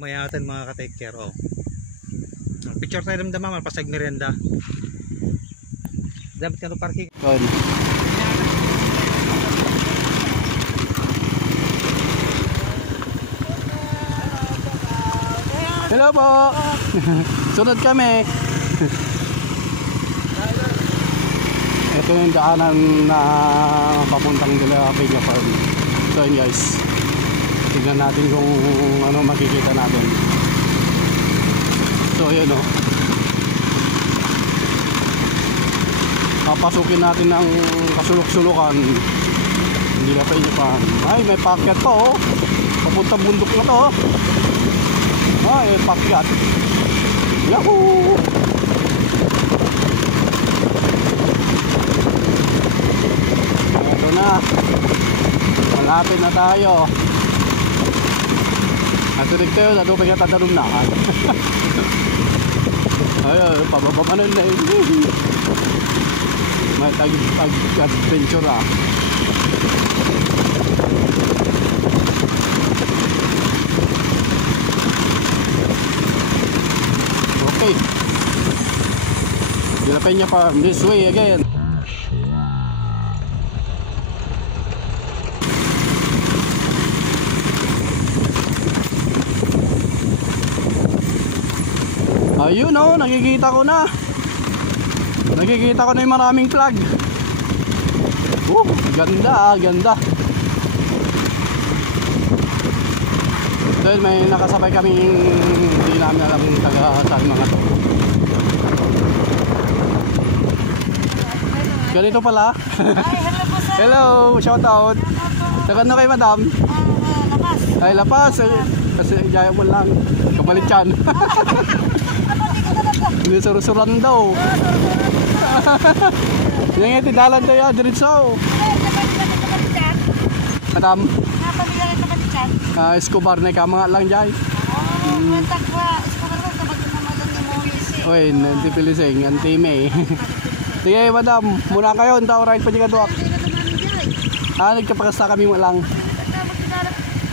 Mayatan mga ka-take care. Oh. Picture tayo damdaman pasag merienda. Dapat ka no parking. Hello po. Sunod kami. Ito yung daanan na papuntang Dela Vega Farm. So yun guys, tignan natin kung ano makikita natin. So yun o, papasukin natin ng kasulok-sulukan. Hindi na pa inyo. Ay, may packet to o, papuntang bundok na to o. Ay, packet. Yahoo! Ito na, malapit na tayo. Natulig tayo, natupig at tatanong na. Ayun, pababa na yun. May tag-adventure ah. Okay, De La Peña Farm, this way again. Ayun o, nakikita ko na. Nakikita ko na yung maraming flag. Ganda, ganda. Dahil may nakasabay kaming hindi namin alam taga saan mga to. Ganito pala. Ay, hello po sir. Hello, shout out. Taga ano kay madam? Lapas. Ay, Lapas. Kasi jaya mo lang. Kapalit yan. Hindi surusuran daw. Yan nga tidalan tayo, diretso. Madam? Escobar na kamanga lang dyan. Uy, nanti pilising, antime. Sige madam, muna kayo, tao ride pa dyan kaduak. Nagkapakasta kami mo lang.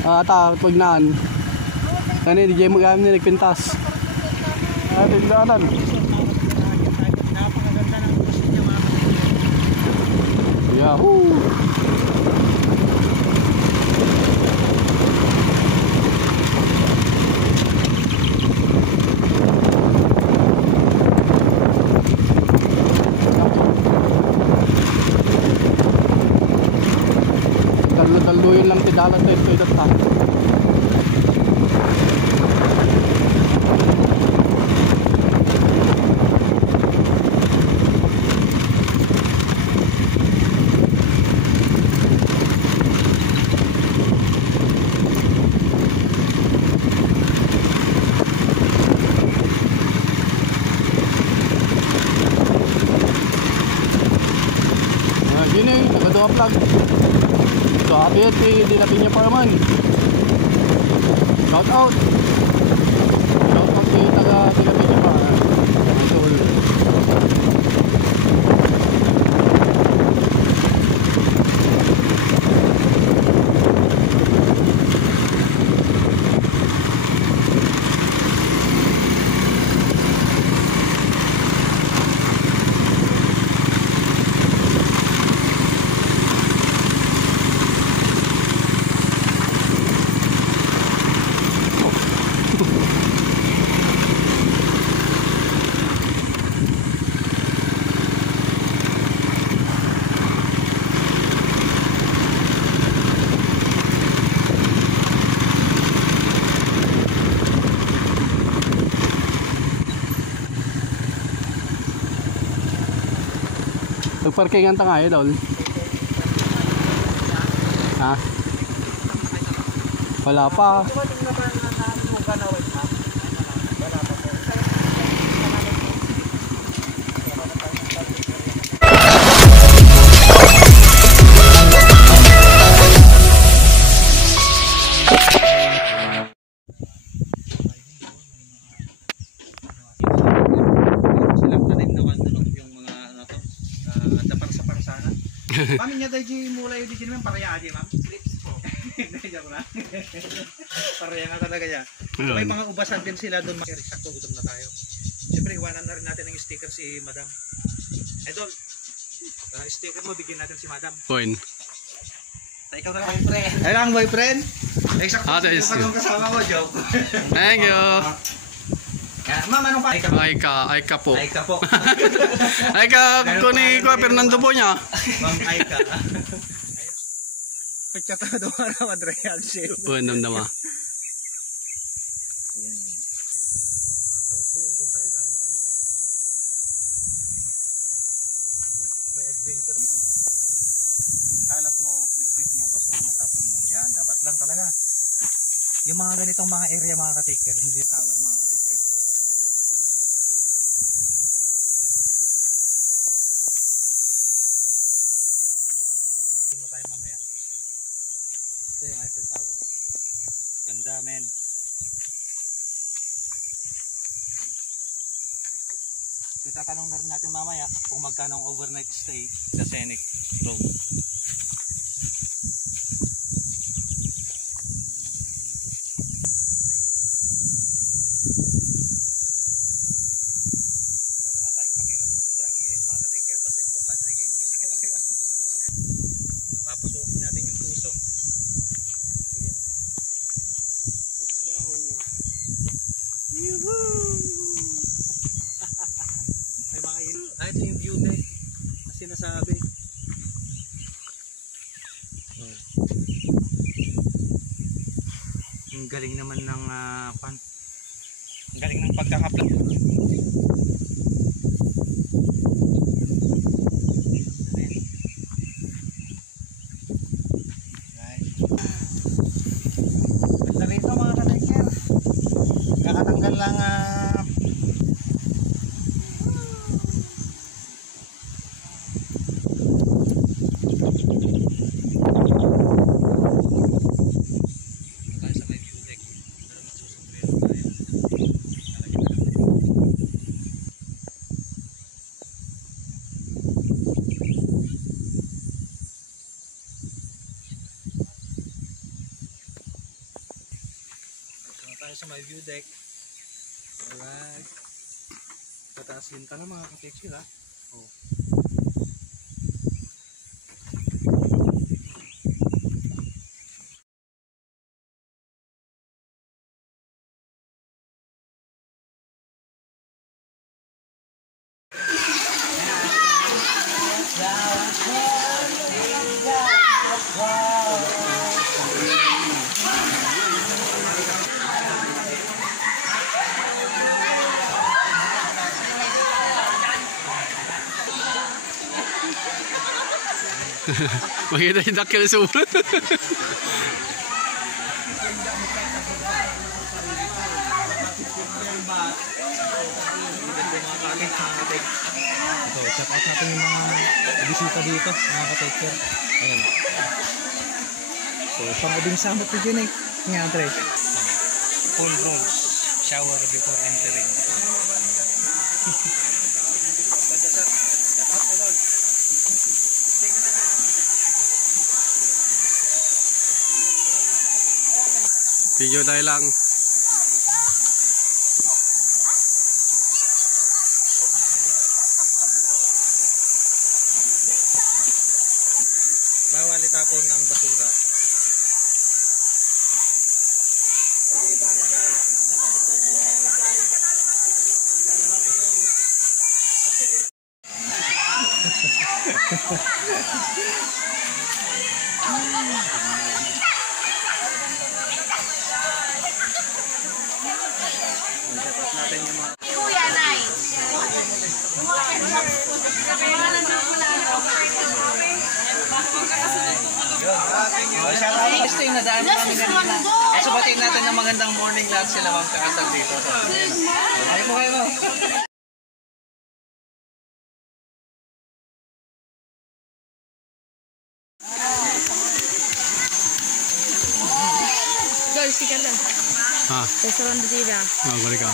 Pag naan. Kani, di dyan mag-amin na nagpintas. Tindaanan. Yahoo! Dalo-dalo yun lang tidalan tayo ito ito. Gini, taga-2 vlog. So, happy at De La Peña Farm. Shout out. Shout out kay taga De La Peña Farm. Nagparkingan ta nga dol. Ha? Wala pa. Kami niya dahil mulai di sini paraya aja ma'am. Clips po. Joke lang. Paraya nga talaga niya. May Ayun. mga ubasan din sila doon. Sakto, gutom na tayo. Siyempre, iwanan na rin natin ng sticker si Madam. Idol, sticker mo, bigyan natin si Madam. Coin. Ikaw na boyfriend. Ay lang, boyfriend. Ay, sakto. Ah, Yung kasama mo, joke. Thank you. Ma'am, anong pa? Aika po. Aika po. Aika ko ni Kuya Fernando po niya. Ma'am Aika. Picture tayo doon na Adrian Shell. Bueno naman. May adventure dito. Kalat mo, flip mo, basta mo tapon mo. Yan, dapat lang talaga. Yung mga ganitong mga area mga ka-taker, hindi tawag mga ka-taker. Tingnan mo tayo mamaya. Ito yung Eiffel Tower. Ganda, men. Itatanong na rin natin mamaya kung magkano ang overnight stay sa Scenic Road. Wala na tayong pakialam sa sobrang init mga ka-taker. Basta importante nag-enjoy na kayo. Papasukin natin yung puso. Let's go! Yuhuu! May mga ilo. Ito yung view deck na sinasabi. Ang galing naman ng ang galing ng pagkakaplan. Ganda rito mga ka-taker. Kakatanggal lang tayo sa may view deck. Pero magsusubuyan tayo. Punta tayo sa may view deck. Alright. Pataas din ka na mga ka-taker ha. Oh. Makita yung dakil sa ulo. So, check out natin yung mga bisita dito, mga ka-taker. Ayan. So, samot ko dyan eh. Nga, Andre. Full rooms. Shower before entering. Video tayo lang. Bawal itapon ang basura. Check natin yung mga Kuya, Nay. Gusto yung nadaan namin kanina. Kaya subatiin natin ng magandang morning lahat sila ma'am kakasal dito. Ay po kayo. Guys, sikat lang. Ha, Restaurant dito. balik ka.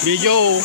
Video.